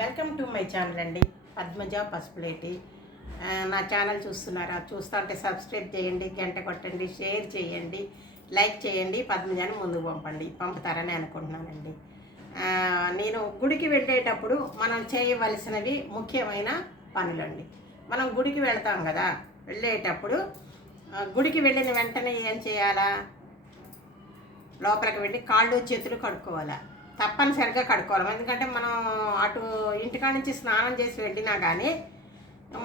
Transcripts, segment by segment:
Welcome to my channel అండి. పద్మజ పసుపులేటి. నా channel చూస్తున్నారా? చూస్తూ ఉంటే సబ్స్క్రైబ్ చేయండి గంట కొట్టండి షేర్ చేయండి లైక్ చేయండి పద్మజాని ముందుకు పంపండి. పంపుతారని అనుకుంటున్నానండి. నేను గుడికి వెళ్ళేటప్పుడు మనం చేయవలసినవి ముఖ్యమైన పనులండి. మనం గుడికి వెళ్తాం కదా వెళ్ళేటప్పుడు గుడికి వెళ్ళిన వెంటనే ఏం చేయాలా? లోపలికి వెళ్ళి కాళ్ళు చేతులు కడుక్కోవాలా? తప్పనిసరిగా కడుక్కోవాలి. ఎందుకంటే మనం అటు ఇంటికాడ నుంచి స్నానం చేసి వెళ్ళినా కానీ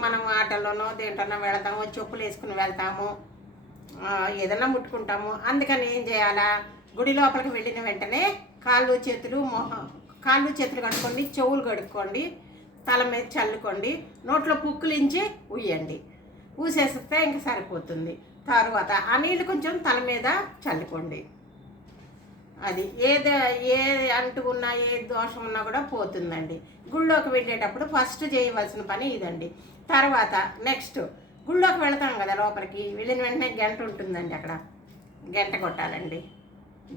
మనం ఆటల్లోనో దేంట్లోనో వెళతాము చెప్పులు వేసుకుని వెళ్తాము ఏదన్నా ఏదైనా ముట్టుకుంటాము. అందుకని ఏం చేయాలా? గుడి లోపలికి వెళ్ళిన వెంటనే కాళ్ళు చేతులు మొహం కాళ్ళు చేతులు కడుక్కోండి చెవులు కడుక్కోండి తల మీద చల్లుకోండి నోట్లో పుక్కులించి ఉయ్యండి. ఊసేస్తే ఇంకా సరిపోతుంది. తర్వాత ఆ నీళ్ళు కొంచెం తల మీద చల్లుకోండి. అది ఏది ఏ అంటుకున్నా ఏ దోషం ఉన్నా కూడా పోతుందండి. గుళ్ళోకి వెళ్ళేటప్పుడు ఫస్ట్ చేయవలసిన పని ఇదండి. తర్వాత నెక్స్ట్ గుళ్ళోకి వెళతాం కదా లోపలికి వెళ్ళిన వెంటనే గంట ఉంటుందండి అక్కడ. గంట కొట్టాలండి.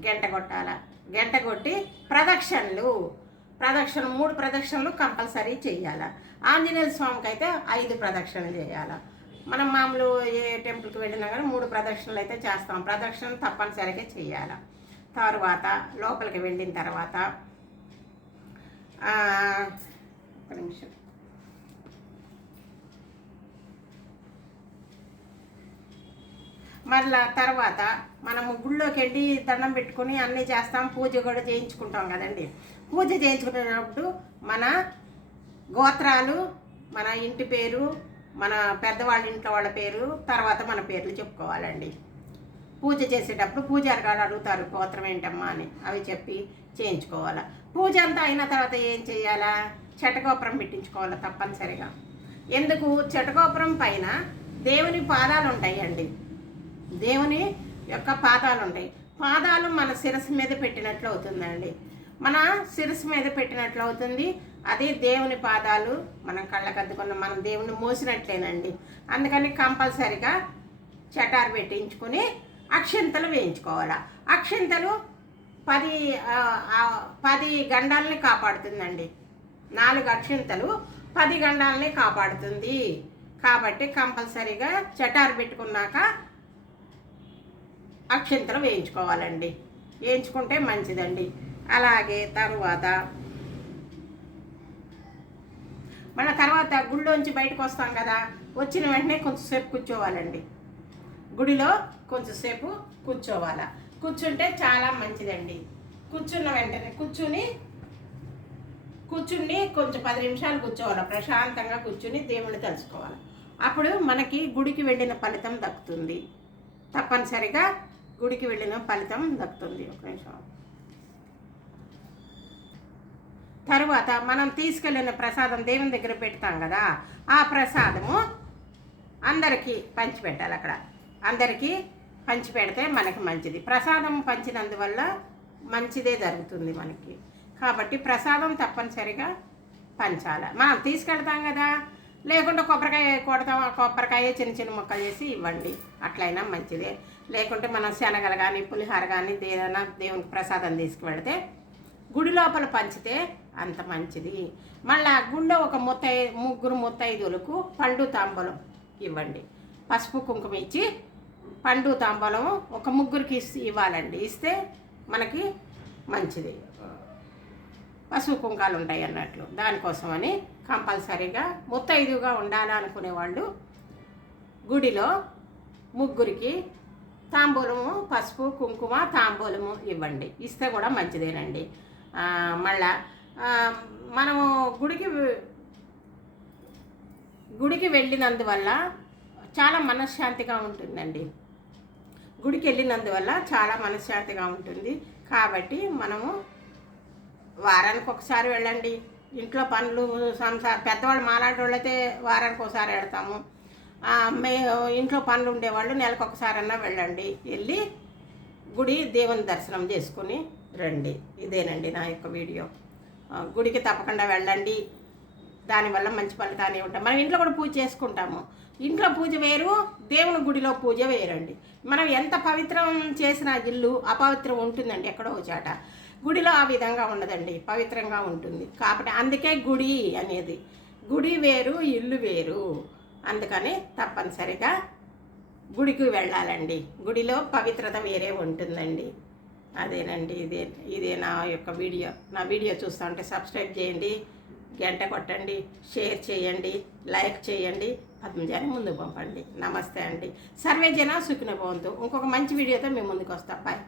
గంట కొట్టాల? గంట కొట్టి ప్రదక్షిణలు. ప్రదక్షిణ మూడు ప్రదక్షిణలు కంపల్సరీ చేయాల? ఆంజనేయ స్వామికి అయితే ఐదు ప్రదక్షిణలు చేయాల? మనం మామూలు ఏ టెంపుల్కి వెళ్ళినా కానీ మూడు ప్రదక్షిణలు అయితే చేస్తాం. ప్రదక్షిణ తప్పనిసరిగా చేయాలి? తర్వాత లోపలికి వెళ్ళిన తర్వాత ఒక నిమిషం. మళ్ళా తర్వాత మనము గుళ్ళోకి వెళ్ళి దండం పెట్టుకొని అన్నీ చేస్తాం పూజ కూడా చేయించుకుంటాం కదండి. పూజ చేయించుకునేటప్పుడు మన గోత్రాలు మన ఇంటి పేరు మన పెద్దవాళ్ళ ఇంట్లో వాళ్ళ పేరు తర్వాత మన పేర్లు చెప్పుకోవాలండి. పూజ చేసేటప్పుడు పూజారి గారు అడుగుతారు గోత్రం ఏంటమ్మా? అని. అవి చెప్పి చేయించుకోవాలా. పూజ అంతా అయిన తర్వాత ఏం చేయాలా? చెటగోపురం పెట్టించుకోవాలా తప్పనిసరిగా. ఎందుకు? చెటగోపురం పైన దేవుని పాదాలు ఉంటాయండి. దేవుని యొక్క పాదాలు ఉంటాయి. పాదాలు మన శిరస్సు మీద పెట్టినట్లు అవుతుందండి. మన శిరస్సు మీద పెట్టినట్లు అవుతుంది. అదే దేవుని పాదాలు మనం కళ్ళకద్దుకున్న మనం దేవుని మోసినట్లేనండి. అందుకని కంపల్సరిగా చటార్ పెట్టించుకొని అక్షింతలు వేయించుకోవాలి? అక్షింతలు పది పది గండాలని కాపాడుతుందండి. నాలుగు అక్షింతలు పది గండాలని కాపాడుతుంది. కాబట్టి కంపల్సరీగా చటార్ పెట్టుకున్నాక అక్షింతలు వేయించుకోవాలండి. వేయించుకుంటే మంచిదండి. అలాగే తరువాత మన తర్వాత గుళ్ళోంచి బయటకు వస్తాం కదా వచ్చిన వెంటనే కొంచెంసేపు కూర్చోవాలండి. గుడిలో కొంచెంసేపు కూర్చోవాలా? కూర్చుంటే చాలా మంచిదండి. కూర్చున్న వెంటనే కూర్చుని కూర్చుని కొంచెం పది నిమిషాలు కూర్చోవాలి? ప్రశాంతంగా కూర్చుని దేవుణ్ణి తలుచుకోవాలి? అప్పుడు మనకి గుడికి వెళ్ళిన ఫలితం దక్కుతుంది. తప్పనిసరిగా గుడికి వెళ్ళిన ఫలితం దక్కుతుంది. ఒక నిమిషం. తరువాత మనం తీసుకెళ్ళిన ప్రసాదం దేవుని దగ్గర పెడతాం కదా ఆ ప్రసాదము అందరికీ పంచిపెట్టాలి అక్కడ. అందరికీ పంచిపెడితే మనకి మంచిది. ప్రసాదం పంచినందువల్ల మంచిదే జరుగుతుంది మనకి. కాబట్టి ప్రసాదం తప్పనిసరిగా పంచాలి. మనం తీసుకెళ్తాం కదా. లేకుంటే కొబ్బరికాయ కొడతాం ఆ కొబ్బరికాయ చిన్న చిన్న ముక్కలు చేసి ఇవ్వండి. అట్లయినా మంచిదే. లేకుంటే మనం శనగలు కానీ పులిహార కానీ ఏదైనా దేవునికి ప్రసాదం తీసుకువెడితే గుడి లోపల పంచితే అంత మంచిది. మళ్ళా గుళ్ళో ఒక ముత్తై ముగ్గురు ముత్తైదులకు పండు తాంబూలం ఇవ్వండి. పసుపు కుంకుమ ఇచ్చి పండు తాంబూలం ఒక ముగ్గురికి ఇవ్వాలండి. ఇస్తే మనకి మంచిది. పసుపు కుంకాలు ఉంటాయి అన్నట్లు. దానికోసమని కంపల్సరీగా ముత్తైదుగా ఉండాలనుకునే వాళ్ళు గుడిలో ముగ్గురికి తాంబూలము పసుపు కుంకుమ తాంబూలము ఇవ్వండి. ఇస్తే కూడా మంచిదేనండి. మళ్ళా మనము గుడికి గుడికి వెళ్ళినందువల్ల చాలా మనశ్శాంతిగా ఉంటుందండి. గుడికి వెళ్ళినందువల్ల చాలా మనశ్శాంతిగా ఉంటుంది. కాబట్టి మనము వారానికి ఒకసారి వెళ్ళండి. ఇంట్లో పనులు సంసార పెద్దవాళ్ళు మాలాంటి అయితే వారానికి ఒకసారి వెళ్తాము మే ఇంట్లో పనులు ఉండేవాళ్ళు నెలకు ఒకసారన్నా వెళ్ళండి. వెళ్ళి గుడి దేవుని దర్శనం చేసుకుని రండి. ఇదేనండి నా యొక్క వీడియో. గుడికి తప్పకుండా వెళ్ళండి. దానివల్ల మంచి ఫలితాన్ని ఉంటాయి. మనం ఇంట్లో కూడా పూజ చేసుకుంటాము. ఇంట్లో పూజ వేరు దేవుని గుడిలో పూజ వేరండి. మనం ఎంత పవిత్రం చేసిన ఇల్లు అపవిత్రం ఉంటుందండి ఎక్కడో ఒక గుడిలో ఆ విధంగా ఉండదండి పవిత్రంగా ఉంటుంది. కాబట్టి అందుకే గుడి అనేది. గుడి వేరు ఇల్లు వేరు. అందుకని తప్పనిసరిగా గుడికి వెళ్ళాలండి. గుడిలో పవిత్రత వేరే ఉంటుందండి. అదేనండి ఇదే ఇదే నా యొక్క వీడియో. నా వీడియో చూస్తూ ఉంటే సబ్స్క్రైబ్ చేయండి. గంట కొట్టండి షేర్ చేయండి లైక్ చేయండి పద్మజాని ముందుకు పంపండి. నమస్తే అండి. సర్వే జన సుఖిన భవంతు. ఇంకొక మంచి వీడియోతో మేము ముందుకు వస్తాం. బాయ్